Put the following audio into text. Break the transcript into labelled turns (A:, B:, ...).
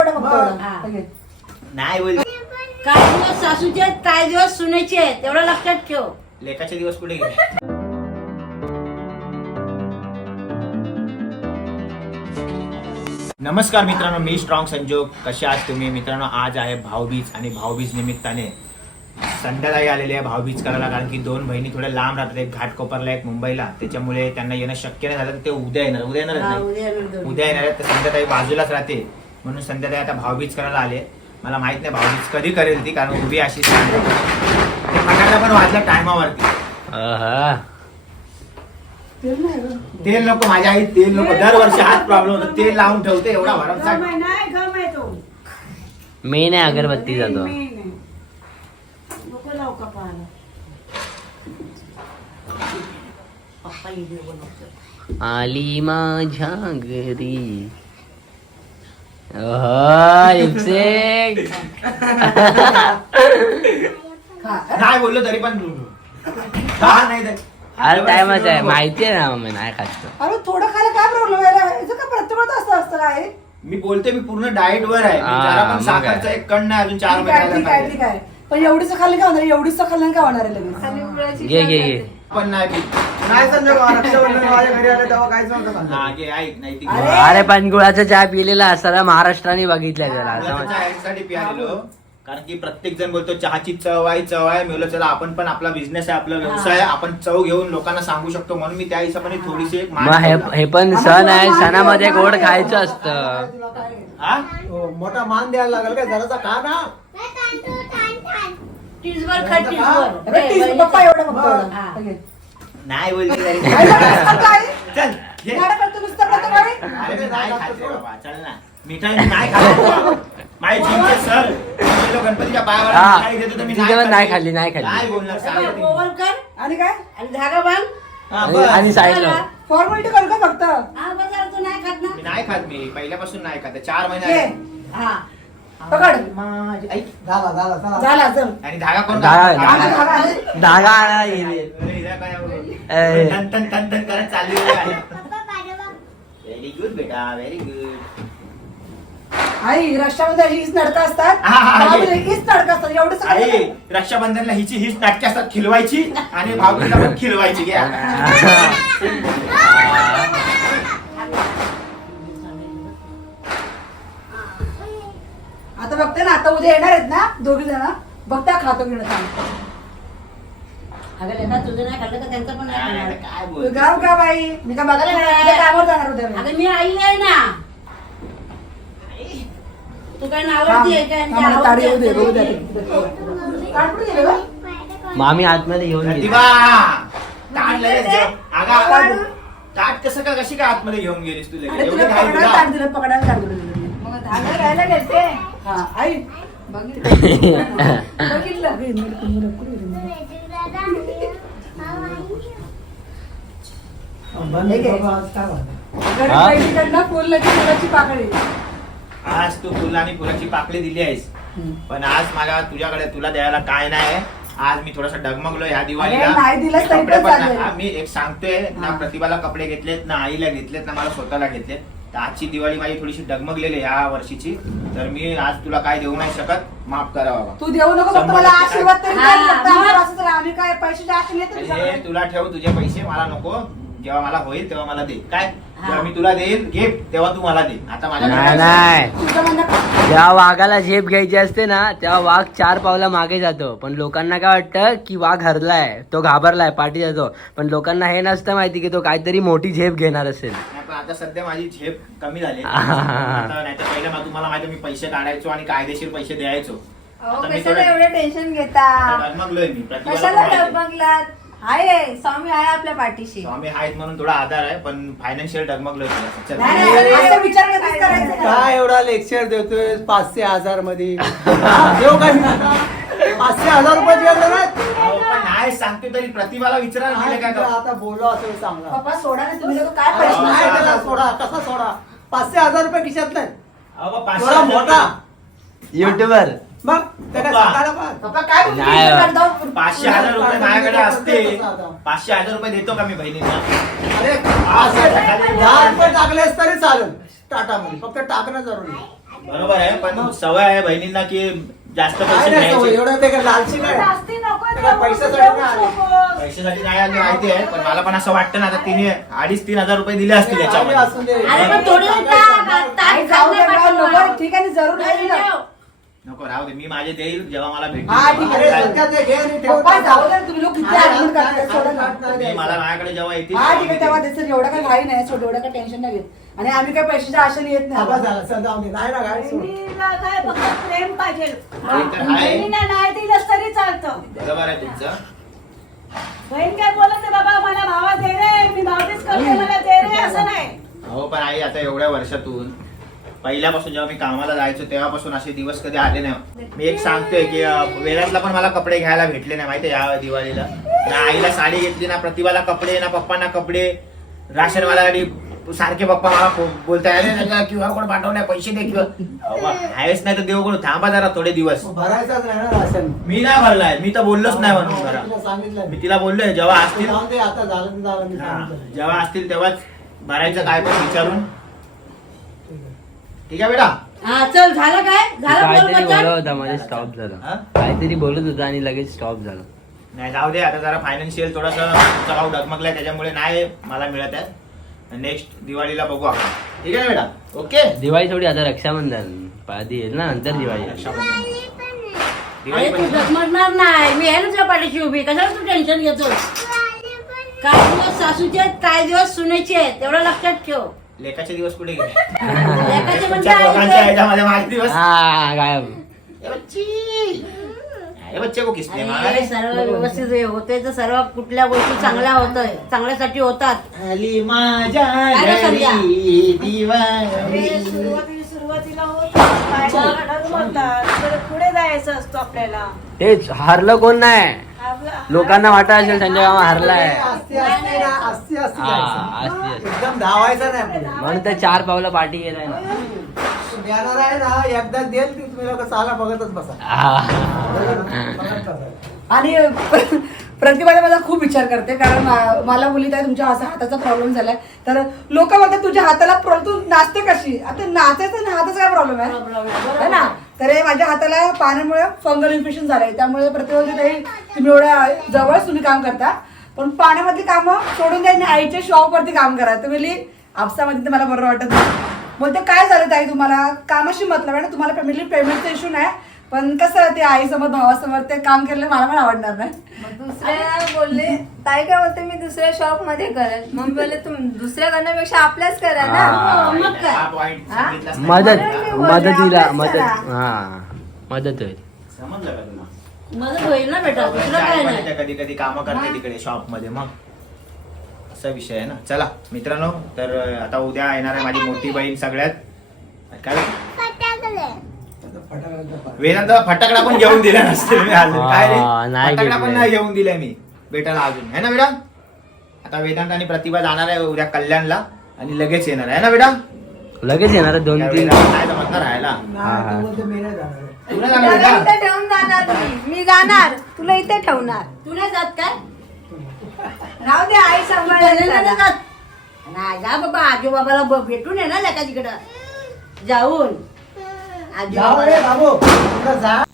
A: नाही बोल.
B: काय दिवस सासूचे आहेत, काय दिवस सुनेचे आहेत, तेवढं लक्षात ठेव.
A: लेखाचे दिवस कुठे गेले? नमस्कार मित्रांनो, मी स्ट्रॉंग संजोग. कसे आहात तुम्ही मित्रांनो? आज आहे भाऊबीज आणि भाऊबीज निमित्ताने संध्याकाळी आलेले आहे भाऊबीज करायला. कारण की दोन बहिणी थोड्या लांब राहतात, एक घाटकोपरला एक मुंबईला, त्याच्यामुळे त्यांना येणं शक्य नाही झालं. ते उद्या येणार उद्या येणार आहेत. तर संध्याकाळी बाजूलाच राहते म्हणून संध्याकाळी आता भाऊबीज करायला आले. मला माहित नाही भाऊबीज कधी करेल ती, कारण उभी अशी फटाका पण वाजला टायमावरती. तेल नको माझ्या आई, तेल नको. दरवर्षी हाच प्रॉब्लेम होतो, तेल लावून ठेवते एवढा भरमसाठ.
C: मी नाही अगरबत्ती जातो. आली माझ्या घरी.
A: नाही बोललो तरी पण नाही.
C: अरे टायमाच आहे, माहिती आहे ना. मी नाही खात.
D: अरे थोडं खायला काय प्रॉब्लेम आहे? याचं काय प्रत्येक असतं काय?
A: मी बोलते मी पूर्ण डाएट वर आहे. जरा पण साखरचा एक कण नाही अजून 4 महिने.
D: ठीक आहे पण एवढीच खाल्लं काय होणार? एवढीच खाल्लं काय होणार आहे लगेच?
C: घे
A: पण नाही
C: अरे पण गुळाचा चहा पिलेला सारा महाराष्ट्राने बघितलाय त्याला.
A: साठी पियालो. कारण की प्रत्येक जण बोलतो चहाची चव आहे. मी बोललो चला आपण पण आपला बिझनेस आहे, आपला व्यवसाय आहे, आपण चव घेऊन लोकांना सांगू शकतो. म्हणून मी त्या हिशोबाने थोडीशी एक
C: हे पण सण आहे, सणामध्ये गोड खायचं असतं.
E: मोठा मान द्यायला लागेल काय? जराचा खा ना.
B: टीजवर खा, टीजवर.
D: पप्पा एवढं बघतो.
A: नाही बोलते
D: चल
A: नाही खाते बाबा, चल ना. मिठाई नाही खात माझे जिमचे सर गणपतीच्या पायावर मिठाई देतो तर मी
C: नाही खाल्ली.
A: काय बोलणार?
B: ओव्हन कर
D: आणि काय
B: आणि धागा बांध
C: आणि साईडला
D: फॉर्मॅलिटी करू का फक्त?
B: हा बघा, तू नाही खात ना?
A: मी नाही खात. मी पहिल्यापासून नाही खात. 4 महिने
D: घे.
B: हा
D: पकड.
A: माझी आई.
D: झाला चल.
A: आणि धागा कोण?
C: धागा आणा.
A: टन करत चालली आहे. व्हेरी गुड बेटा, व्हेरी गुड.
D: आई रक्षामध्ये हीच नडका असतात. हीच नडका असतात. एवढं
A: आई रक्षाबंधनला हीच नाटके असतात, खिलवायची आणि भाऊबीजला पण खिलवायची. घ्या
D: आता बघते ना, आता उद्या येणार आहेत ना दोघी जण. बघता खातो घेणं सांग.
B: अगं लेका, तुझं नाही खाल्लं का त्यांचं पण नाही खाणार.
A: काय बोल
D: गाव का बाई? मी काय बघायला येणार? कामावर जाणार उद्या मी.
B: अगं मी आई आहे ना. तू काय नावडती काय?
D: आम्हाला ताडी येऊ दे, बघू द्या ते. ताट कुठे गेलं गं?
C: मामी आतमध्ये घेऊन गेली.
A: प्रतिभा, ताट लगेच जेव. अगं, ताट कसं का कशी काय आतमध्ये घेऊन गेलीस तू लगेच?
D: अरे
A: एवढी
D: तुला
A: घाई
D: पकडायला
A: तुला?
D: ताट दिलं, पकडायला ताट दिलं.
B: मग धागा घ्यायला गेलते.
D: हा आई बघितलं. गणपतीकडनं फुलाची पाकळी.
A: आज तू फुल आणि फुलाची पाकळी दिली आहेस, पण आज मला तुला द्यायला काय नाही. आज मी थोडासा डगमगलो ह्या दिवाळीला.
D: अरे नाही दिलंस तरी
A: कपडे
D: पण
A: पण
D: चालेल.
A: मी एक सांगतोय ना, प्रतिभाला कपडे घेतलेत ना, आईला घेतलेत ना, मला स्वतःला घेतलेत. तर आजची दिवाळी माझी थोडीशी डगमगलेली ह्या वर्षीची. तर मी आज तुला काय देऊ नाही शकत. माफ करा बाबा.
D: तू देऊ नको फक्त मला आशीर्वाद तरी द्या. फक्त आम्हाला असं तर आम्ही काय पैशाची आशा नाही तुझ्या.
A: अरे तुला ठेव तुझे पैसे, मला नको. जेव्हा मला होईल तेव्हा मला दे. काय जेव्हा मी तुला देईल गिफ्ट तेव्हा तू मला दे. आता
C: नाही.
D: तुझं म्हणणं
C: जेव्हा वाघाला झेप घ्यायची असते ना, तेव्हा वाघ 4 पावला मागे जातो. पण लोकांना काय वाटतं की वाघ हरलाय, तो घाबरलाय, पाठी जातो. पण लोकांना हे नसतं माहिती की तो काहीतरी मोठी झेप घेणार असेल.
A: पण आता सध्या माझी झेप कमी झाली. नाही तर पहिलं तुम्हाला माहिती मी पैसे काढायचो आणि कायदेशीर पैसे द्यायचो. आता मी
F: कशाला एवढं टेन्शन घेता?
A: डगमगलोय मी. प्रतिभाला
F: कशाला
A: पण माहिती.
F: डगमगलात? आहे स्वामी आहे आपल्या पाठीशी.
A: स्वामी आहेत म्हणून थोडा आधार आहे, पण फायनान्शियल डगमगलोय.
D: नाही, असं विचार कधीच करायचं नाही.
E: काय एवढा लेक्चर देतोय 500,000 मध्ये? देऊ काय? 500,000 रुपये द्यायला
A: पण नाही सांगतो तरी प्रतिभाला विचारायला गेले काय
E: नाही. आता बोललो असं चांगला.
D: पप्पा सोडा ना, तुम्ही लोक काय पैसे
E: नाही त्याला सोडा. कसा सोडा? 500,000 रुपये खिशात नाही. थोडा मोठा
C: युट्यूबर
E: मग त्याला सांगायला पाहिजे.
D: पप्पा काय बोलतो?
C: नाही.
D: इकडे जाऊ.
A: 500,000 रुपये माझ्याकडे असते. 500,000 रुपये देतो का मी बहिणीला?
E: अरे 10 रुपये टाकलेस तरी चालेल टाटा मध्ये. फक्त टाकणं जरुरी.
A: बरोबर आहे, पण सवय आहे बहिणींना की जास्त
E: काय
A: पैसे
E: नाही सवय,
A: घ्यायचे.
E: एवढं ते काय लालची काय
D: जास्ती नको
E: त्याला पैशासाठी नाही आले.
A: पैशासाठी नाही आली माहिती आहे, पण मला पण असं वाटतं ना आता तिने 2,500-3,000 रुपये दिले असतील
E: आले
A: याच्यामध्ये.
E: असून दे.
B: अरे पण थोडे
D: आई जाऊ दे का, नको, ठीक आहे ना, जरूर नाही दिलं.
A: नको राहू दे, मी माझे देईल जेव्हा मला
E: हा, ठीक आहे.
A: भेटेल.
E: सध्या ते घे आणि ठेव.
D: पप्पा जाऊ दे, तुम्ही लोक किती आठवण करताय, सोडा ना.
A: मी मला माझ्याकडे जेव्हा येतील
D: हा ठीक आहे, तेव्हा
A: तेव्हा
D: देतील, एवढं काही घाई नाही, सोड, एवढं काही टेन्शन नाही घेत. आणि आम्ही काय पैशाच्या आशेने येत
E: हा, बस
D: नाही.
E: झालं, चल जाऊन दे. नाही ना गाडी सोड.
G: बहिणीला काय फक्त प्रेम पाहिजे
A: ते तर आहे.
G: बहिणीला नाही दिलंच तरी चालतं.
A: बरोबर आहे तुमचं.
G: बहीण काय बोलत नाही, बाबा मला भावा दे रे, मी भावनीच करते मला दे रे, असं नाही.
A: हो पण आई आता एवढ्या वर्षातून पहिल्यापासून जेव्हा मी कामाला जायचो तेव्हापासून असे दिवस कधी आले नाही. मी एक सांगतोय की वेळातला पण मला कपडे घ्यायला भेटले नाही माहितीये या दिवाळीला. ना आईला साडी घेतली, ना प्रतिभाला कपडे, ना पप्पांना कपडे. राशनवाल्यासाठी सारखे पप्पा मला बोलताय, अरे QR कोड पाठवलाय, पैसे दे किंवा आहेच नाही तर देऊ कोण, थांबा जरा थोडे दिवस.
E: भरायचाच नाही ना राशन.
A: मी नाही भरलाय, मी तर बोललोच नाही म्हणून
E: तिला
A: जरा.
E: सांगितलं
A: मी तिला बोललोय जेव्हा असतील
E: जाऊन दे, आता झालं ते झालं, मी
A: हा,
E: सांगितलं.
A: जेव्हा असतील तेव्हाच भरायचं काय पण विचारून. ठीक आहे बेटा.
B: हा चल, झालं काय झालं
C: काहीतरी
B: बोल
C: बोलत
B: बच्चा.
C: होता मध्ये स्टॉप झाला.
A: हा?
C: काहीतरी बोलत होता आणि लगेच स्टॉप झाला.
A: नाही जाऊ दे, आता जरा फायनान्शियल थोडंसं चलाव डगमगलाय त्याच्यामुळे नाही मला मिळत आहे. नेक्स्ट दिवाळीला बघू आपण. ठीक आहे ना बेटा. ओके.
C: दिवाळी थोडी आता रक्षाबंधन आधी येईल ना, नंतर दिवाळी आहे.
A: दिवाळी
B: अरे तू
A: पण
B: जगमगणार नाही, मी आहे ना तुझ्या पाठीशी उभी, कशाला तू टेन्शन घेतो. काय दिवस सासूचे आहेत, काय दिवस सुनेचे आहेत, तेवढं लक्षात ठेव.
A: लेखाचे दिवस कुठे गेले?
B: लेकाचे म्हणजे
A: तुमच्या दोघांच्या
B: आईचे.
A: ह्याच्यामध्ये माझे दिवस.
C: हा गायब.
A: ए बच्ची, ए बच्चे को किसने मारा
B: अरे
A: रे?
B: सर्व व्यवस्थित होते तर सर्व कुठल्या गोष्टी चांगल्या होतंय, चांगल्यासाठी होतात.
A: आली माझ्या
B: अरे संध्या.
A: घरी दिवाळी.
G: सुरुवातीला होत म्हणतात, तर पुढे जायचं असतो आपल्याला.
C: तेच हारलं कोण नाही. लोकांना वाटत असेल संजय मामा हारलाय.
E: असती असती ना, असती असती
C: हा,
E: जायचं.
C: असती असती.
E: एकदम धावायचं नाही आपल्याला.
C: म्हणून तर 4 पावलं पाठी गेलाय ना.
E: देणार आहे ना, एकदा देईल ती तुम्ही लोक साला बघतच बसा.
C: हा.
E: बघत बसा.
D: आणि प्रतिभाने माझा खूप विचार करते, कारण मला बोलीत आहे तुमच्या असा हाताचा प्रॉब्लेम झालाय, तर लोक म्हणतात तुझ्या हाताला तू नाचते कशी. आता नाचायचं आणि हाताचा काय प्रॉब्लेम आहे ना. तर हे माझ्या हाताला पाण्यामुळे फंगल इन्फेक्शन झालंय, त्यामुळे प्रतिभाची ताई तुम्ही एवढ्या जवळच तुम्ही काम करता, पण पाण्यामधली कामं सोडून द्या आणि आईच्या शॉपवरती काम करा. तुम्ही आपसामध्ये तर मला बरं वाटत नाही. बोलते काय झालं ताई, तुम्हाला कामाशी मतलब आहे ना, तुम्हाला पेमेंटचा इश्यू नाही, पण कसं ते आईसमोर भावासमोर ते काम केलं मला पण आवडणार नाही.
F: मग दुसऱ्या बोलले, ताई काय बोलते मी दुसऱ्या शॉप मध्ये करेल. मग बोलले तुम दुसऱ्या करण्यापेक्षा आपल्याच करा ना.
C: हा.
B: मग काय.
A: हा point सांगितलास नाही.
C: मदतीला
F: आपल्याच
C: मदत.
F: करा.
C: हा मदत होईल.
A: समजलं का तुला?
B: मदत होईल ना बेटा, दुसरं काय नाही.
A: कधी कधी कामं करते तिकडे शॉप मध्ये, मग असा विषय आहे ना. चला मित्रांनो, तर आता उद्या येणार आहे माझी मोठी बहीण सगळ्यात. काय वेदांत फटाकडा पण घेऊन दिला नसते मी अजून. काय रे,
C: हा, नाही
A: फटाकडा पण
C: घेतलाय.
A: नाही घेऊन दिलाय मी बेटाला अजून, है ना बेटा. आता वेदांत आणि प्रतिभा जाणार आहे उद्या कल्याणला आणि लगेच येणार आहे ना बेटा.
C: लगेच येणार 2-3.
A: नाही जमत ना राहायला.
E: नाही, तू बोलते मी नाही जाणार.
A: तुला जाणार
F: त्याला
A: बेटा?
F: इथे ठेवून जाणार मी जाणार, तुला इथे ठेवणार.
B: तू नाही जात काय?
F: राहू दे, आई सांभाळेल
B: नाही
F: त्याला.
B: जात. नाही जा बाबा, आजोबाबाला भेटून ये ना लेका तिकडं जाऊन.
E: जाऊ रे बाबू, जा.